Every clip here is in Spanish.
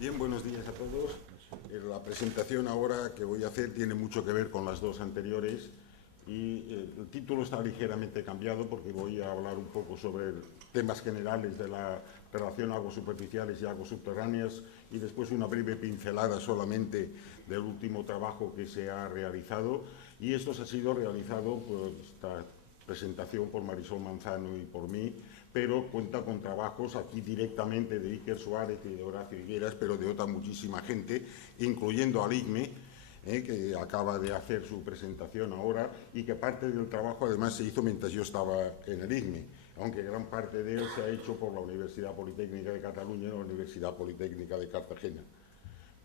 Bien, buenos días a todos. La presentación ahora que voy a hacer tiene mucho que ver con las dos anteriores y el título está ligeramente cambiado porque voy a hablar un poco sobre temas generales de la relación aguas superficiales y aguas subterráneas y después una breve pincelada solamente del último trabajo que se ha realizado, y esto se ha sido realizado por esta presentación por Marisol Manzano y por mí, pero cuenta con trabajos aquí directamente de Iker Suárez y de Horacio Higueras, pero de otra muchísima gente, incluyendo al IGME, que acaba de hacer su presentación ahora, y que parte del trabajo además se hizo mientras yo estaba en el IGME, aunque gran parte de él se ha hecho por la Universidad Politécnica de Cataluña y la Universidad Politécnica de Cartagena.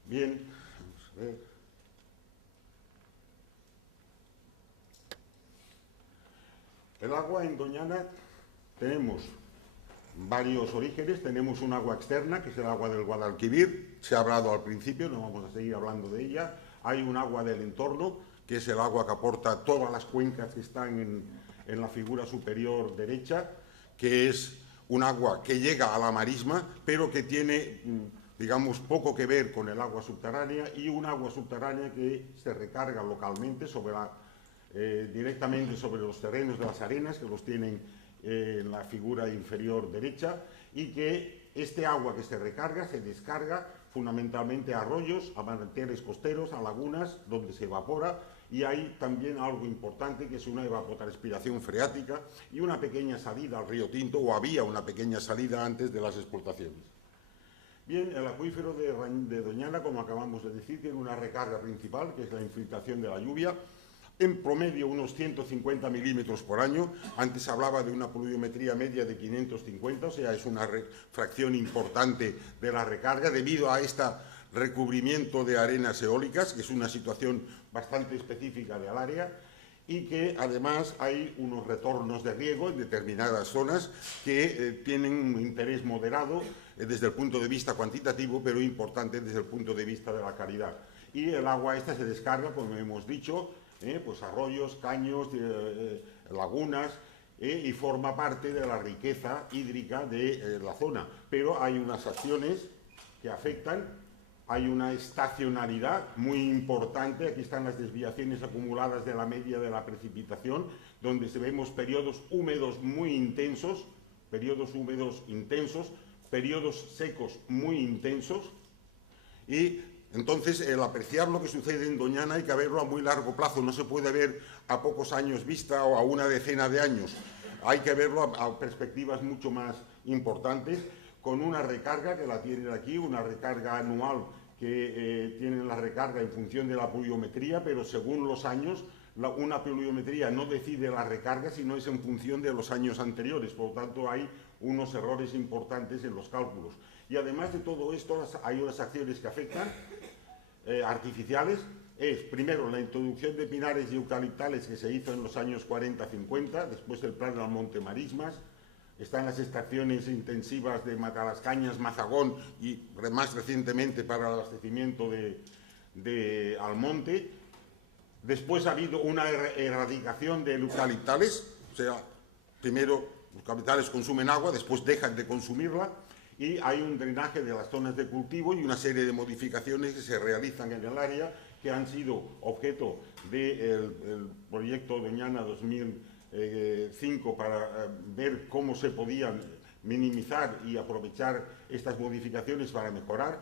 Bien, vamos a ver. El agua en Doñana tenemos varios orígenes. Tenemos un agua externa, que es el agua del Guadalquivir, se ha hablado al principio, no vamos a seguir hablando de ella. Hay un agua del entorno, que es el agua que aporta todas las cuencas que están en la figura superior derecha, que es un agua que llega a la marisma, pero que tiene, digamos, poco que ver con el agua subterránea, y un agua subterránea que se recarga localmente directamente sobre los terrenos de las arenas, que los tienen en la figura inferior derecha, y que este agua que se recarga se descarga fundamentalmente a arroyos, a manantiales costeros, a lagunas, donde se evapora, y hay también algo importante que es una evapotranspiración freática y una pequeña salida al río Tinto, o había una pequeña salida antes de las exportaciones. Bien, el acuífero de Doñana, como acabamos de decir, tiene una recarga principal, que es la infiltración de la lluvia, en promedio unos 150 milímetros por año. Antes hablaba de una pluviometría media de 550, o sea, es una fracción importante de la recarga debido a este recubrimiento de arenas eólicas, que es una situación bastante específica del área, y que además hay unos retornos de riego en determinadas zonas que tienen un interés moderado desde el punto de vista cuantitativo, pero importante desde el punto de vista de la calidad. Y el agua esta se descarga, como hemos dicho, pues arroyos, caños, lagunas, y forma parte de la riqueza hídrica de la zona. Pero hay unas acciones que afectan, hay una estacionalidad muy importante. Aquí están las desviaciones acumuladas de la media de la precipitación, donde vemos periodos húmedos muy intensos, periodos secos muy intensos, y entonces, el apreciar lo que sucede en Doñana hay que verlo a muy largo plazo, no se puede ver a pocos años vista o a una decena de años, hay que verlo a perspectivas mucho más importantes, con una recarga que la tienen aquí, una recarga anual que tienen la recarga en función de la pluviometría, pero según los años, una pluviometría no decide la recarga, sino es en función de los años anteriores, por lo tanto hay unos errores importantes en los cálculos. Y además de todo esto, hay unas acciones que afectan, artificiales. Es primero la introducción de pinares y eucaliptales, que se hizo en los años 40-50, después del plan del Monte Marismas. Están las extracciones intensivas de Matalascañas, Mazagón y más recientemente para el abastecimiento de Almonte. Después ha habido una erradicación de eucaliptales, o sea, primero los eucaliptales consumen agua, después dejan de consumirla, y hay un drenaje de las zonas de cultivo y una serie de modificaciones que se realizan en el área, que han sido objeto del proyecto Doñana 2005 para ver cómo se podían minimizar y aprovechar estas modificaciones para mejorar,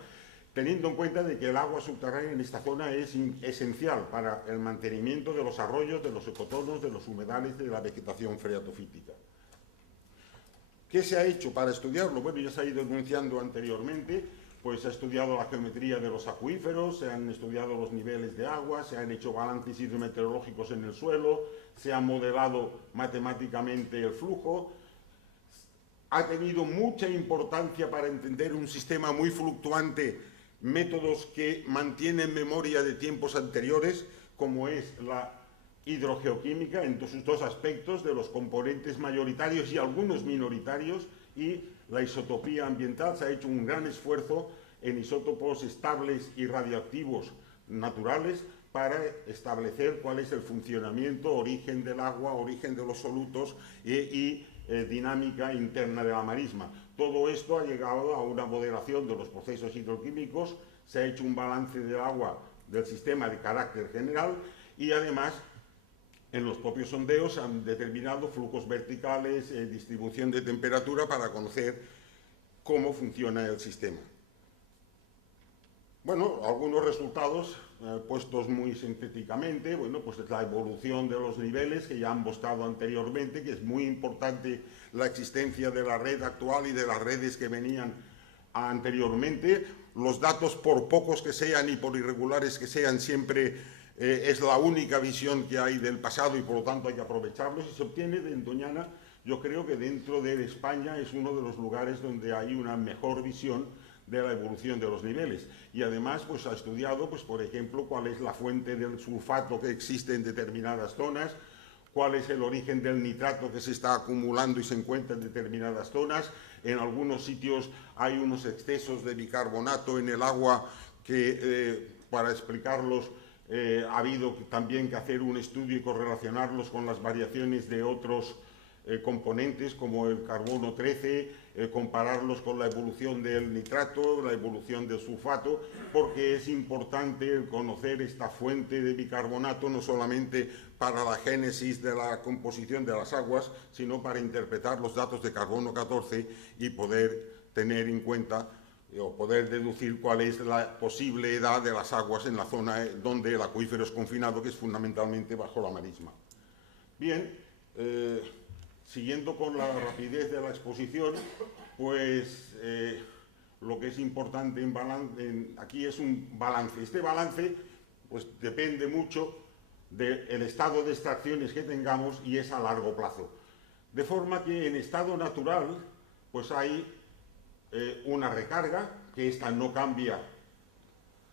teniendo en cuenta de que el agua subterránea en esta zona es esencial para el mantenimiento de los arroyos, de los ecotonos, de los humedales, de la vegetación freatofítica. ¿Qué se ha hecho para estudiarlo? Bueno, ya se ha ido enunciando anteriormente, pues se ha estudiado la geometría de los acuíferos, se han estudiado los niveles de agua, se han hecho balances hidrometeorológicos en el suelo, se ha modelado matemáticamente el flujo. Ha tenido mucha importancia para entender un sistema muy fluctuante, métodos que mantienen memoria de tiempos anteriores, como es la hidrogeoquímica en sus dos aspectos, de los componentes mayoritarios y algunos minoritarios, y la isotopía ambiental. Se ha hecho un gran esfuerzo en isótopos estables y radioactivos naturales para establecer cuál es el funcionamiento, origen del agua, origen de los solutos y dinámica interna de la marisma. Todo esto ha llegado a una moderación de los procesos hidroquímicos, se ha hecho un balance del agua del sistema de carácter general y además en los propios sondeos han determinado flujos verticales, distribución de temperatura para conocer cómo funciona el sistema. Bueno, algunos resultados puestos muy sintéticamente, bueno, pues es la evolución de los niveles que ya han mostrado anteriormente, que es muy importante la existencia de la red actual y de las redes que venían anteriormente. Los datos, por pocos que sean y por irregulares que sean, siempre es la única visión que hay del pasado y por lo tanto hay que aprovecharlos, y se obtiene en Doñana. Yo creo que dentro de España es uno de los lugares donde hay una mejor visión de la evolución de los niveles, y además pues ha estudiado, pues por ejemplo, cuál es la fuente del sulfato que existe en determinadas zonas, cuál es el origen del nitrato que se está acumulando y se encuentra en determinadas zonas. En algunos sitios hay unos excesos de bicarbonato en el agua que, para explicarlos, ha habido también que hacer un estudio y correlacionarlos con las variaciones de otros componentes como el carbono 13, compararlos con la evolución del nitrato, la evolución del sulfato, porque es importante conocer esta fuente de bicarbonato no solamente para la génesis de la composición de las aguas, sino para interpretar los datos de carbono 14 y poder tener en cuenta o poder deducir cuál es la posible edad de las aguas en la zona donde el acuífero es confinado, que es fundamentalmente bajo la marisma. Bien, siguiendo con la rapidez de la exposición, pues lo que es importante aquí es un balance. Este balance pues depende mucho del estado de extracciones que tengamos y es a largo plazo. De forma que en estado natural pues hay una recarga, que esta no cambia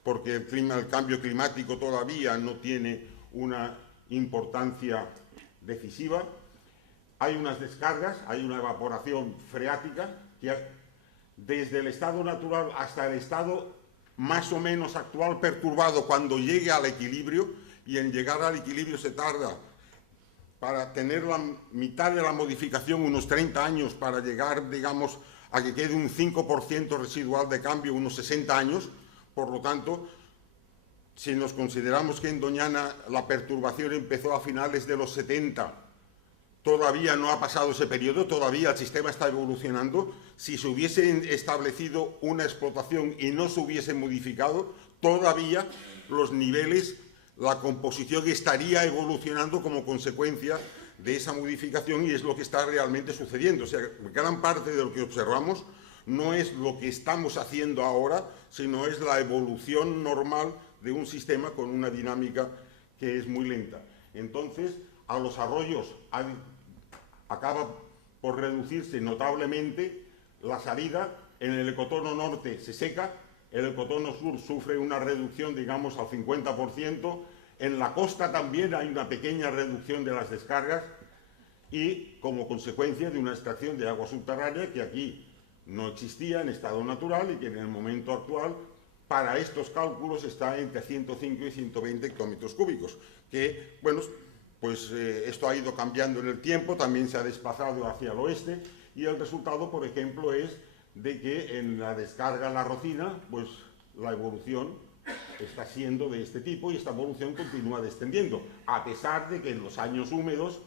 porque el cambio climático todavía no tiene una importancia decisiva. Hay unas descargas, hay una evaporación freática que desde el estado natural hasta el estado más o menos actual perturbado, cuando llegue al equilibrio, y en llegar al equilibrio se tarda, para tener la mitad de la modificación, unos 30 años, para llegar, digamos, a que quede un 5% residual de cambio, unos 60 años. Por lo tanto, si nos consideramos que en Doñana la perturbación empezó a finales de los 70, todavía no ha pasado ese periodo, todavía el sistema está evolucionando. Si se hubiese establecido una explotación y no se hubiese modificado, todavía los niveles, la composición estaría evolucionando como consecuencia de esa modificación, y es lo que está realmente sucediendo. O sea, gran parte de lo que observamos no es lo que estamos haciendo ahora, sino es la evolución normal de un sistema con una dinámica que es muy lenta. Entonces, a los arroyos acaba por reducirse notablemente la salida. En el ecotono norte se seca, el ecotono sur sufre una reducción, digamos, al 50%, en la costa también hay una pequeña reducción de las descargas, y como consecuencia de una extracción de agua subterránea que aquí no existía en estado natural y que en el momento actual, para estos cálculos, está entre 105 y 120 hectómetros cúbicos, que, bueno, pues esto ha ido cambiando en el tiempo, también se ha desplazado hacia el oeste, y el resultado, por ejemplo, es de que en la descarga La Rocina, pues la evolución está siendo de este tipo, y esta evolución continúa descendiendo, a pesar de que en los años húmedos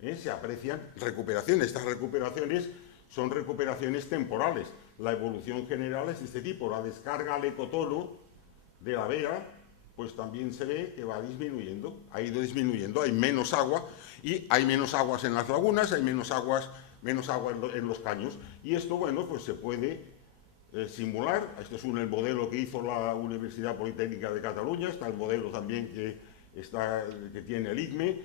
se aprecian recuperaciones. Estas recuperaciones son recuperaciones temporales. La evolución general es de este tipo. La descarga al ecotono de la vega, pues también se ve que va disminuyendo, ha ido disminuyendo, hay menos agua, y hay menos aguas en las lagunas, hay menos agua en los caños, y esto, bueno, pues se puede simular. Este es el modelo que hizo la Universidad Politécnica de Cataluña, está el modelo también que tiene el ICME,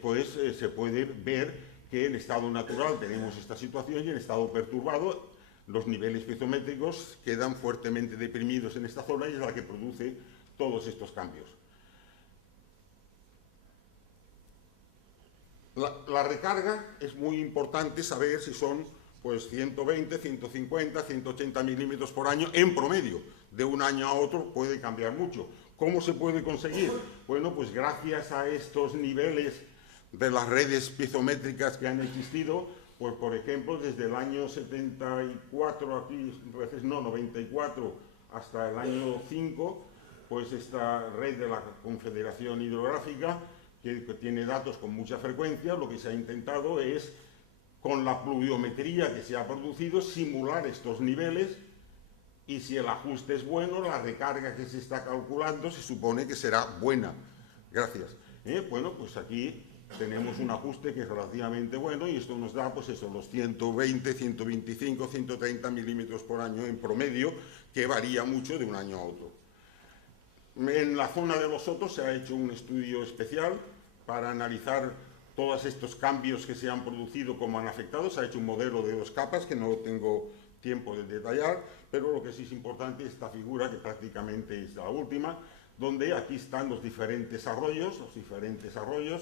pues se puede ver que en estado natural tenemos esta situación, y en estado perturbado los niveles piezométricos quedan fuertemente deprimidos en esta zona, y es la que produce todos estos cambios. La recarga es muy importante saber si son pues 120, 150, 180 milímetros por año en promedio. De un año a otro puede cambiar mucho. ¿Cómo se puede conseguir? Bueno, pues gracias a estos niveles de las redes piezométricas que han existido, pues por ejemplo, desde el año 74, aquí, no, 94, hasta el año 5, pues esta red de la Confederación Hidrográfica, que tiene datos con mucha frecuencia, lo que se ha intentado es, con la pluviometría que se ha producido, simular estos niveles, y si el ajuste es bueno, la recarga que se está calculando se supone que será buena. Gracias. Bueno, pues aquí tenemos un ajuste que es relativamente bueno, y esto nos da, pues eso, los 120, 125, 130 milímetros por año en promedio, que varía mucho de un año a otro. En la zona de los Sotos se ha hecho un estudio especial para analizar todos estos cambios que se han producido, cómo han afectado. Se ha hecho un modelo de 2 capas que no tengo tiempo de detallar, pero lo que sí es importante es esta figura, que prácticamente es la última, donde aquí están los diferentes arroyos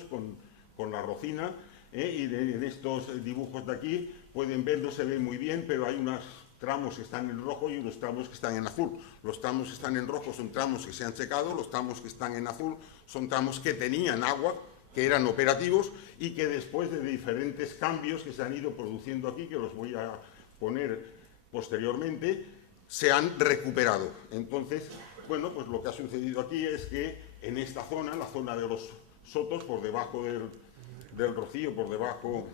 con la Rocina, y en estos dibujos de aquí pueden ver, no se ve muy bien, pero hay unos tramos que están en rojo y unos tramos que están en azul. Los tramos que están en rojo son tramos que se han secado, los tramos que están en azul son tramos que tenían agua, que eran operativos, y que después de diferentes cambios que se han ido produciendo aquí, que los voy a poner posteriormente, se han recuperado. Entonces, bueno, pues lo que ha sucedido aquí es que en esta zona, la zona de los Sotos, por debajo del Rocío, por debajo,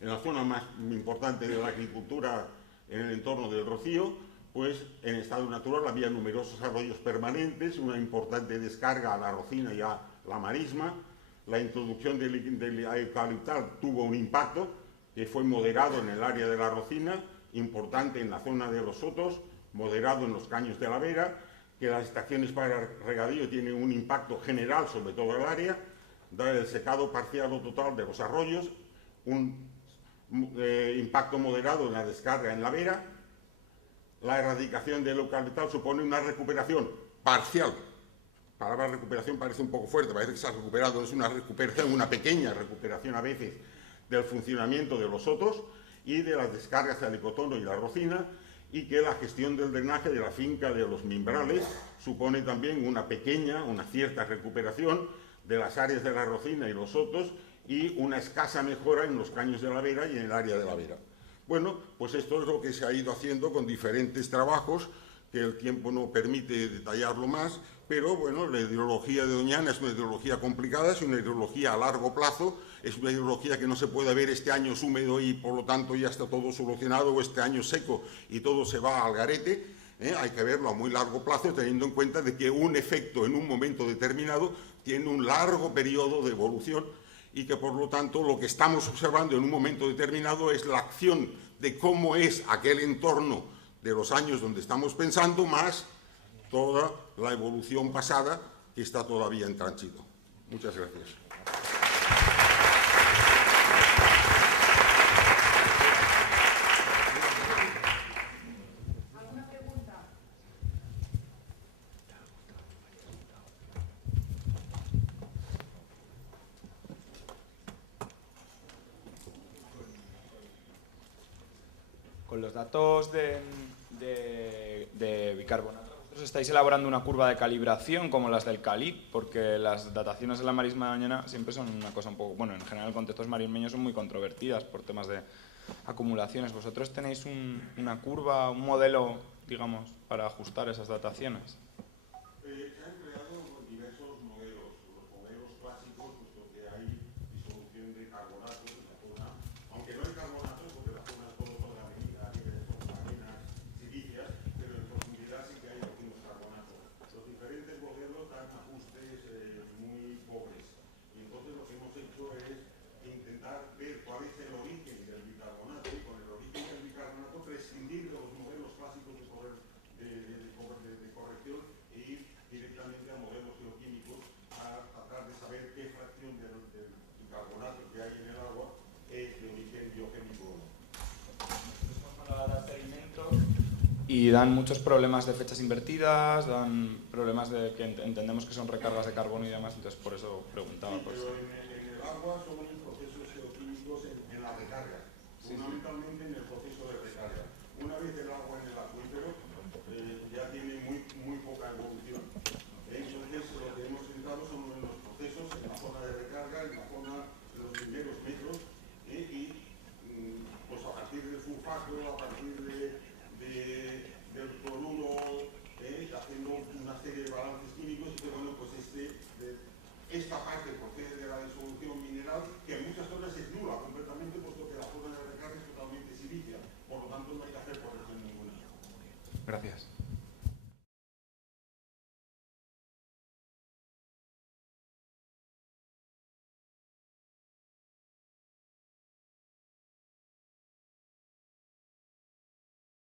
en la zona más importante de la agricultura en el entorno del Rocío, pues en estado natural había numerosos arroyos permanentes, una importante descarga a la Rocina y a la Marisma. La introducción del eucaliptal tuvo un impacto que fue moderado en el área de la Rocina, importante en la zona de los Sotos, moderado en los caños de la Vera, que las estaciones para regadío tienen un impacto general sobre todo el área, da el secado parcial o total de los arroyos, un impacto moderado en la descarga en la Vera. La erradicación del eucaliptal supone una recuperación parcial. La palabra recuperación parece un poco fuerte, parece que se ha recuperado, es una recuperación, una pequeña recuperación a veces del funcionamiento de los Sotos y de las descargas de Alicotono y la Rocina, y que la gestión del drenaje de la finca de los Mimbrales supone también una cierta recuperación de las áreas de la Rocina y los Sotos, y una escasa mejora en los caños de la Vera y en el área de la Vera. Bueno, pues esto es lo que se ha ido haciendo con diferentes trabajos, que el tiempo no permite detallarlo más, pero bueno, la hidrología de Doñana es una hidrología complicada, es una hidrología a largo plazo, es una hidrología que no se puede ver este año es húmedo y por lo tanto ya está todo solucionado, o este año seco y todo se va al garete. Hay que verlo a muy largo plazo, teniendo en cuenta de que un efecto en un momento determinado tiene un largo periodo de evolución, y que por lo tanto lo que estamos observando en un momento determinado es la acción de cómo es aquel entorno de los años donde estamos pensando, más toda la evolución pasada que está todavía en tránsito. Muchas gracias. ¿Alguna pregunta? Con los datos de bicarbonato, ¿vosotros estáis elaborando una curva de calibración como las del CALIP? Porque las dataciones de la Marisma de Doñana siempre son una cosa un poco... Bueno, en general contextos marismeños son muy controvertidas por temas de acumulaciones. ¿Vosotros tenéis una curva, un modelo, digamos, para ajustar esas dataciones? Se han creado diversos modelos. Los modelos clásicos, puesto que hay disolución de carbonatos en la zona, aunque no hay carbonatos, porque la zona es todo la avenida, son arenas silíceas, pero en profundidad sí que hay algunos carbonatos. Los diferentes modelos dan ajustes muy pobres, y entonces lo que hemos hecho es intentar ver cuál es el origen del bicarbonato, y con el origen del bicarbonato prescindir de los modelos clásicos de corrección e ir directamente a modelos geoquímicos para tratar de saber qué fracción del bicarbonato que hay en el agua es de origen biogénico o no. Y dan muchos problemas de fechas invertidas, dan problemas de que entendemos que son recargas de carbono y demás, entonces por eso preguntaba. Sí, pero en el agua son procesos geoquímicos en la recarga, fundamentalmente en el proceso de recarga. Una vez el agua en el acuífero ya tiene muy poca evolución. Entonces lo que hemos intentado son